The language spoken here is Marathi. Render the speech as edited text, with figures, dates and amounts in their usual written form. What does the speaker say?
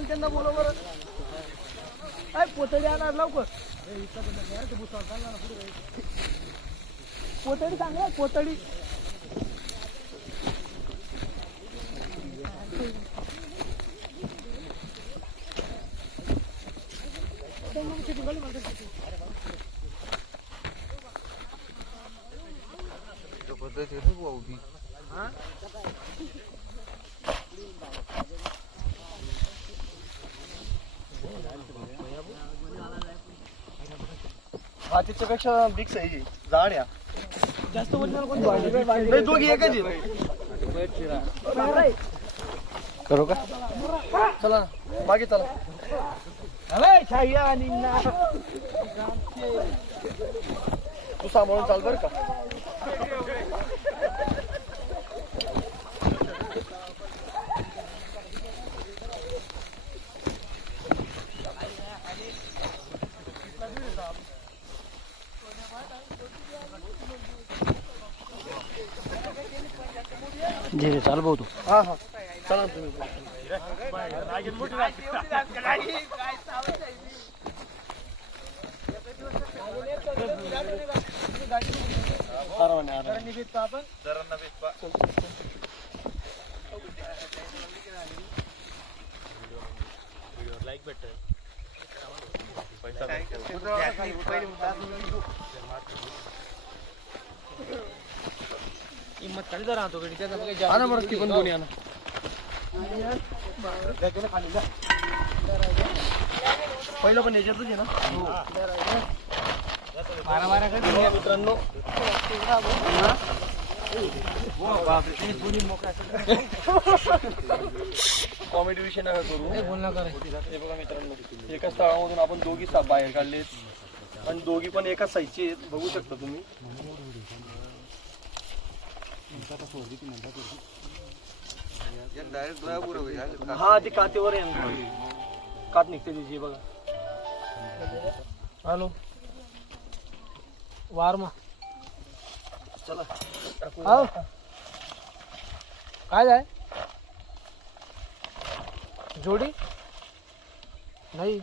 त्यांना बोला बरं काय पोतडी आणणार लवकर पोतडी सांगा पोतडी हा त्याच्यापेक्षा बिग साईज आहे जाड या जास्त वजन कोणती दोघी एकच करू का चला मागे चला तू सांभाळून चाल बर का जे चाल भाऊ तू हा हा चला तुम्ही लाईक भेटत हिम्मत खाली जरा आणतो गडी त्याचा आणा बरं ती पण दोन्ही आणा पहिलं पण याच्यातच आहे ना मित्रांनो कॉमेडी विषय नका करू हे बघा मित्रांनो एका स्थळामधून आपण दोघी बाहेर काढलेत आणि दोघी पण एकाच साईजचे आहेत बघू शकता तुम्ही हा ती कातेवर आहे कात निघते तिची बघा हॅलो वारमा चला हो काय जाय जोडी नाही